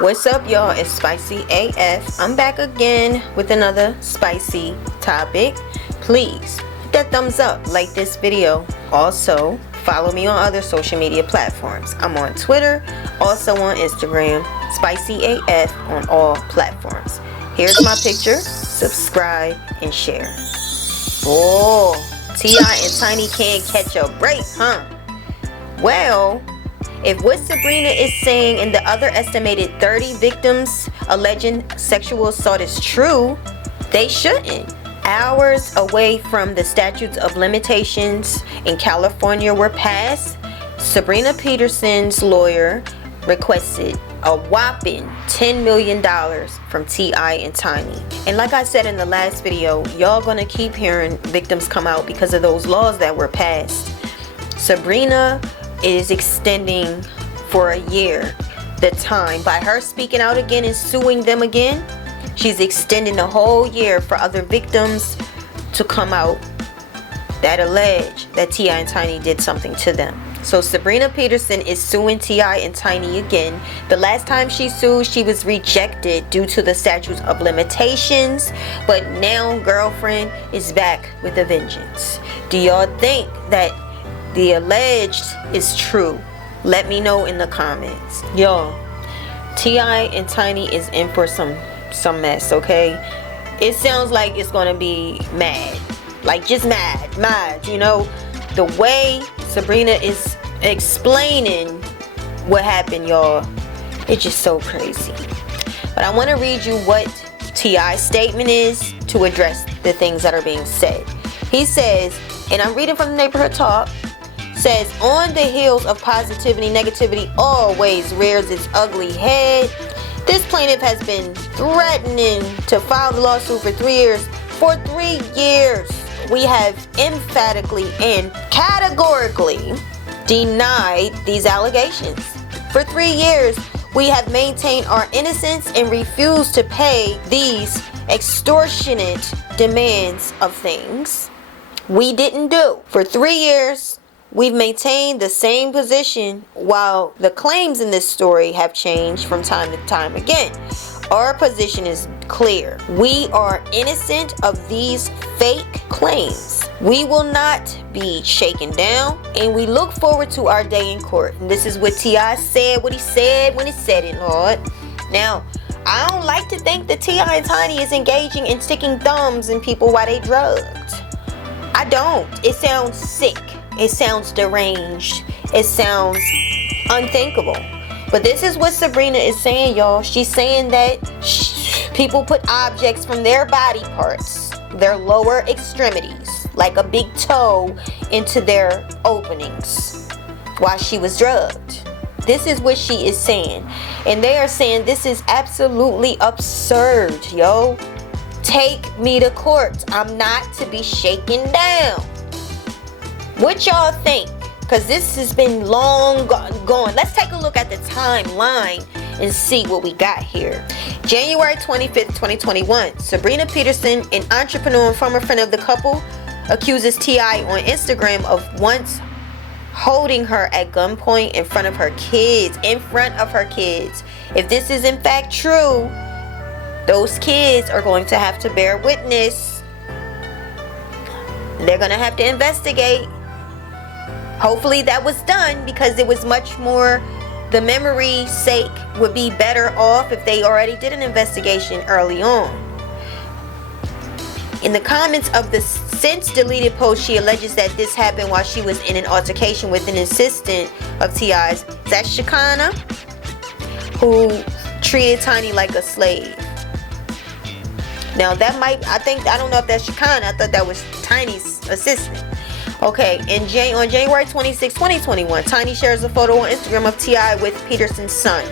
What's up, y'all? It's Spicy AF. I'm back again with another spicy topic. Please hit that thumbs up, like this video. Also, follow me on other social media platforms. I'm on Twitter, also on Instagram, Spicy AF on all platforms. Here's my picture. Subscribe and share. Oh, T.I. and Tiny can't catch a break, huh? Well, if what Sabrina is saying and the other estimated 30 victims alleging sexual assault is true, they shouldn't. Hours away from the statutes of limitations in California were passed, Sabrina Peterson's lawyer requested a whopping $10 million from T.I. and Tiny. And like I said in the last video, y'all gonna keep hearing victims come out because of those laws that were passed. Sabrina is extending for a year the time by her speaking out again and suing them again. She's extending the whole year for other victims to come out that allege that T.I. and Tiny did something to them. So Sabrina Peterson is suing T.I. and Tiny again. The last time she sued, she was rejected due to the statutes of limitations, but now girlfriend is back with a vengeance. Do y'all think that the alleged is true? Let me know in the comments. Y'all, T.I. and Tiny is in for some mess, okay? It sounds like it's gonna be mad, like just mad, you know, the way Sabrina is explaining what happened, y'all. It's just so crazy. But I want to read you what T.I.'s statement is to address the things that are being said. He says, and I'm reading from the Neighborhood Talk, says, on the heels of positivity, negativity always rears its ugly head. This plaintiff has been threatening to file the lawsuit for 3 years. For 3 years, we have emphatically and categorically denied these allegations. For 3 years, we have maintained our innocence and refused to pay these extortionate demands of things we didn't do. For 3 years, we've maintained the same position while the claims in this story have changed from time to time again. Our position is clear. We are innocent of these fake claims. We will not be shaken down, and we look forward to our day in court. And this is what T.I. said, what he said when he said it, Lord. Now, I don't like to think that T.I. and Tiny is engaging in sticking thumbs in people while they drugged. I don't. It sounds sick. It sounds deranged. It sounds unthinkable. But this is what Sabrina is saying, y'all. She's saying that people put objects from their body parts, their lower extremities, like a big toe, into their openings while she was drugged. This is what she is saying. And they are saying this is absolutely absurd, yo. Take me to court. I'm not to be shaken down. What y'all think? Because this has been long gone. Let's take a look at the timeline and see what we got here. January 25th, 2021. Sabrina Peterson, an entrepreneur and former friend of the couple, accuses T.I. on Instagram of once holding her at gunpoint in front of her kids. If this is in fact true, those kids are going to have to bear witness. They're going to have to investigate. Hopefully that was done, because it was much more, the memory's sake would be better off if they already did an investigation early on. In the comments of the since deleted post, she alleges that this happened while she was in an altercation with an assistant of T.I.'s, that's Shakana, who treated Tiny like a slave. Now that might, I don't know if that's Shakana. I thought that was Tiny's assistant. Okay, on January 26, 2021, Tiny shares a photo on Instagram of T.I. with Peterson's son.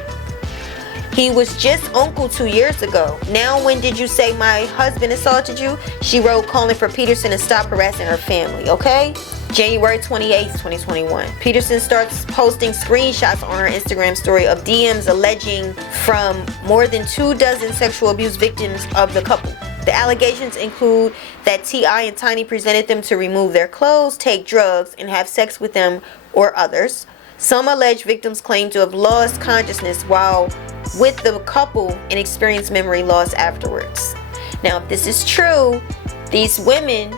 He was just uncle 2 years ago. Now when did you say my husband assaulted you? She wrote, calling for Peterson to stop harassing her family, okay? January 28, 2021. Peterson starts posting screenshots on her Instagram story of DMs alleging from more than 24 sexual abuse victims of the couple. The allegations include that T.I. and Tiny presented them to remove their clothes, take drugs, and have sex with them or others. Some alleged victims claim to have lost consciousness while with the couple and experienced memory loss afterwards. Now, if this is true, these women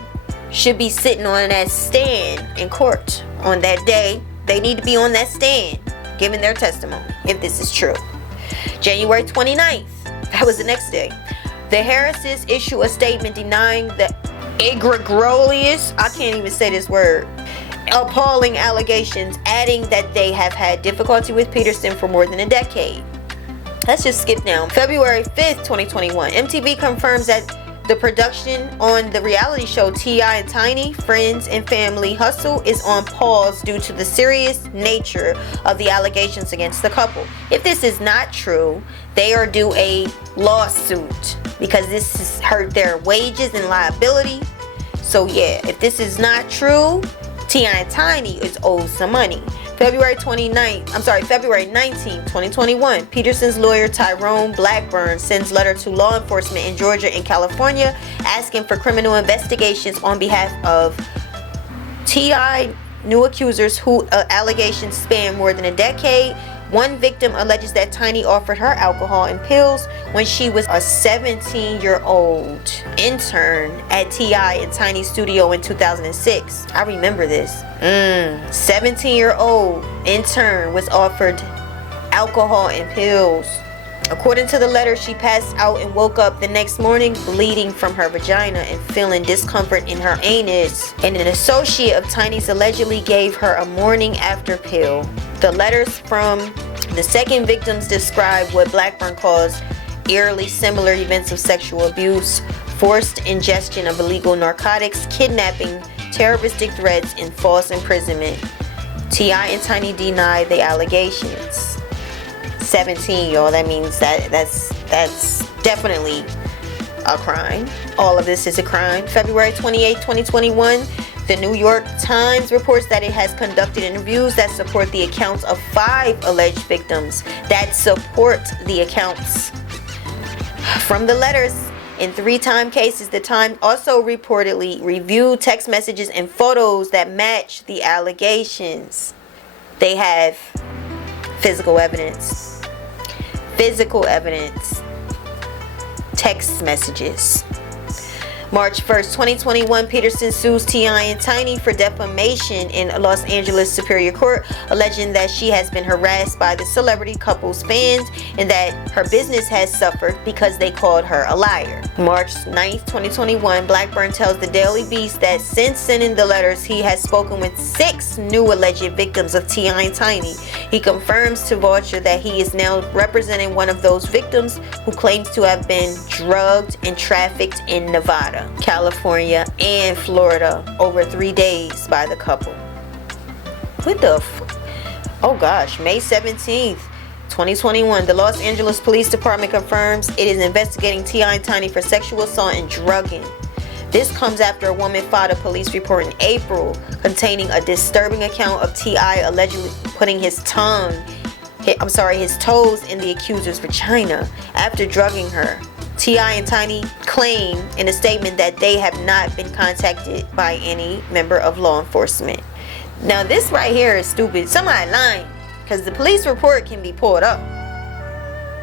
should be sitting on that stand in court on that day. They need to be on that stand giving their testimony if this is true. January 29th, that was the next day. The Harrises issue a statement denying the egregious, I can't even say this word, appalling allegations, adding that they have had difficulty with Peterson for more than a decade. Let's just skip down. February 5th, 2021, MTV confirms that the production on the reality show T.I. and Tiny, Friends and Family Hustle is on pause due to the serious nature of the allegations against the couple. If this is not true, they are due a lawsuit because this has hurt their wages and liability. So yeah, if this is not true, T.I. and Tiny is owed some money. February 19, 2021, Peterson's lawyer Tyrone Blackburn sends letter to law enforcement in Georgia and California asking for criminal investigations on behalf of T.I. new accusers who allegations span more than a decade. One victim alleges that Tiny offered her alcohol and pills when she was a 17-year-old intern at T.I. and Tiny's studio in 2006. I remember this. 17-year-old intern was offered alcohol and pills. According to the letter, she passed out and woke up the next morning bleeding from her vagina and feeling discomfort in her anus. And an associate of Tiny's allegedly gave her a morning after pill. The letters from the second victims describe what Blackburn calls eerily similar events of sexual abuse, forced ingestion of illegal narcotics, kidnapping, terroristic threats, and false imprisonment. T.I. and Tiny deny the allegations. 17, y'all. That means that's definitely a crime. All of this is a crime. February 28, 2021, the New York Times reports that it has conducted interviews that support the accounts of 5 alleged victims that support the accounts from the letters. In 3 time cases, the Times also reportedly reviewed text messages and photos that match the allegations. They have physical evidence. Text messages. March 1st, 2021, Peterson sues T.I. and Tiny for defamation in Los Angeles Superior Court, alleging that she has been harassed by the celebrity couple's fans and that her business has suffered because they called her a liar. March 9th, 2021, Blackburn tells the Daily Beast that since sending the letters, he has spoken with 6 new alleged victims of T.I. and Tiny. He confirms to Vulture that he is now representing one of those victims who claims to have been drugged and trafficked in Nevada, California, and Florida over 3 days by the couple. What the oh gosh, May 17th, 2021, the Los Angeles Police Department confirms it is investigating T.I. and Tiny for sexual assault and drugging. This comes after a woman filed a police report in April containing a disturbing account of T.I. allegedly putting his toes in the accuser's vagina after drugging her. T.I. and Tiny claim in a statement that they have not been contacted by any member of law enforcement. Now this right here is stupid. Somebody lying, because the police report can be pulled up.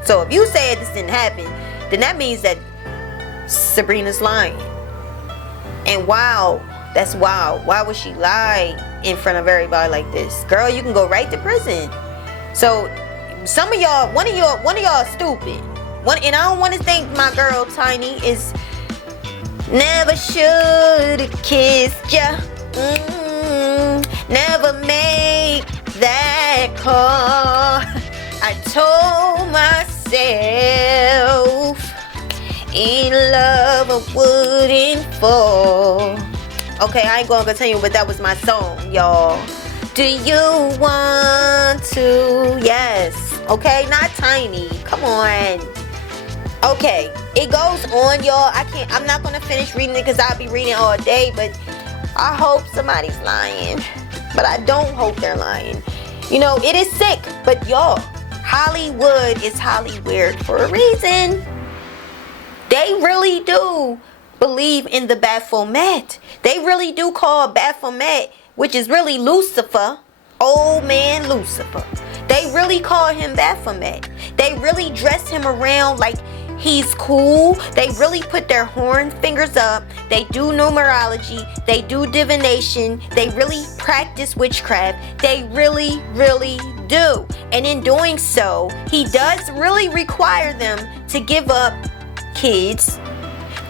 So if you said this didn't happen, then that means that Sabrina's lying. And wow, that's wild. Why would she lie in front of everybody like this? Girl, you can go right to prison. So some of y'all, one of y'all stupid. And I don't want to think my girl Tiny is never should have kissed ya. Never made that call. I told myself in love I wouldn't fall. Okay, I ain't gonna continue, but that was my song, y'all. Do you want to? Yes. Okay, not Tiny. Come on. Okay, it goes on, y'all. I'm not gonna finish reading it because I'll be reading all day, but I hope somebody's lying. But I don't hope they're lying. You know, it is sick, but y'all, Hollywood is Hollywood for a reason. They really do believe in the Baphomet. They really do call Baphomet, which is really Lucifer, Old man Lucifer. They really call him Baphomet. They really dress him around like he's cool. They really put their horn fingers up. They do numerology. They do divination. They really practice witchcraft. They really, really do. And in doing so, he does really require them to give up kids,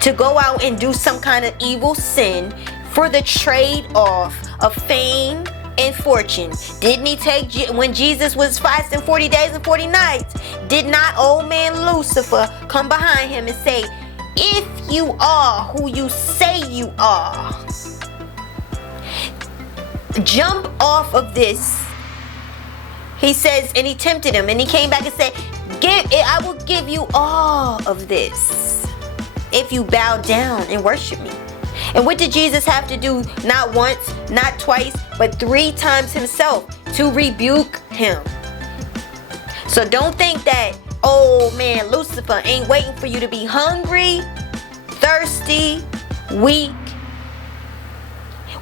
to go out and do some kind of evil sin for the trade-off of fame and fortune. Didn't he take, when Jesus was fasting 40 days and 40 nights, did not old man Lucifer come behind him and say, if you are who you say you are, jump off of this. He says, and he tempted him, and he came back and said, I will give you all of this if you bow down and worship me. And what did Jesus have to do? Not once, not twice, but 3 times himself to rebuke him. So don't think that, oh man, Lucifer ain't waiting for you to be hungry, thirsty, weak,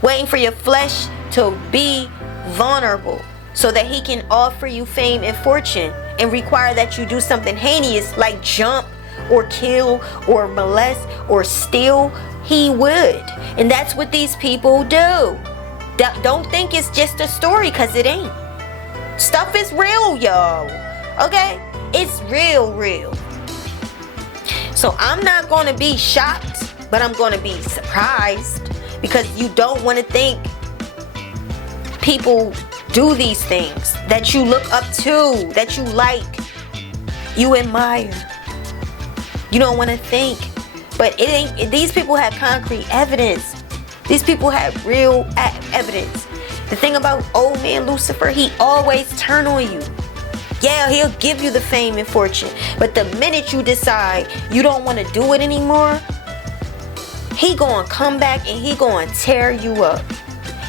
waiting for your flesh to be vulnerable so that he can offer you fame and fortune and require that you do something heinous like jump or kill or molest or steal. He would. And that's what these people do. Don't think it's just a story, because it ain't. Stuff is real, y'all. Okay? It's real. So I'm not going to be shocked, but I'm going to be surprised, because you don't want to think people do these things that you look up to, that you like, you admire. You don't want to think. But it ain't. These people have concrete evidence. These people have real evidence. The thing about old man Lucifer, he always turn on you. Yeah, he'll give you the fame and fortune. But the minute you decide you don't want to do it anymore, he gonna come back and he gonna tear you up.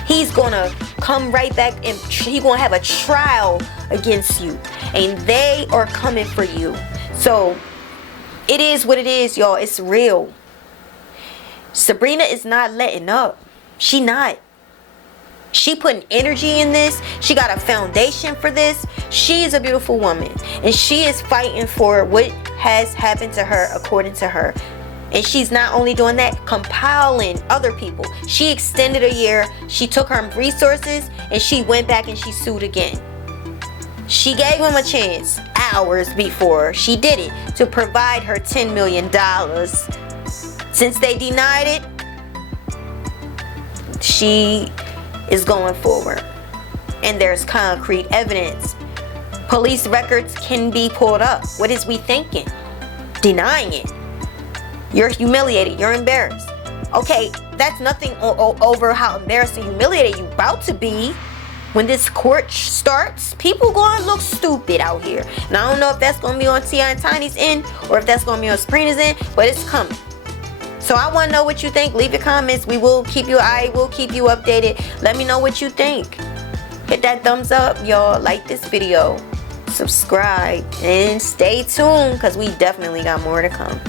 He's gonna come right back and he gonna have a trial against you. And they are coming for you. So it is what it is, y'all. It's real. Sabrina is not letting up. She not. She putting energy in this. She got a foundation for this. She is a beautiful woman. And she is fighting for what has happened to her according to her. And she's not only doing that, compiling other people. She extended a year. She took her resources and she went back and she sued again. She gave him a chance hours before she did it to provide her $10 million. Since they denied it, she is going forward. And there's concrete evidence. Police records can be pulled up. What is we thinking? Denying it. You're humiliated. You're embarrassed. Okay, that's nothing over how embarrassed and humiliated you about to be. When this court starts, people going to look stupid out here. And I don't know if that's going to be on T.I. and Tiny's end or if that's going to be on Sabrina's end, but it's coming. So I want to know what you think. Leave your comments. I will keep you updated. Let me know what you think. Hit that thumbs up, y'all. Like this video. Subscribe. And stay tuned, because we definitely got more to come.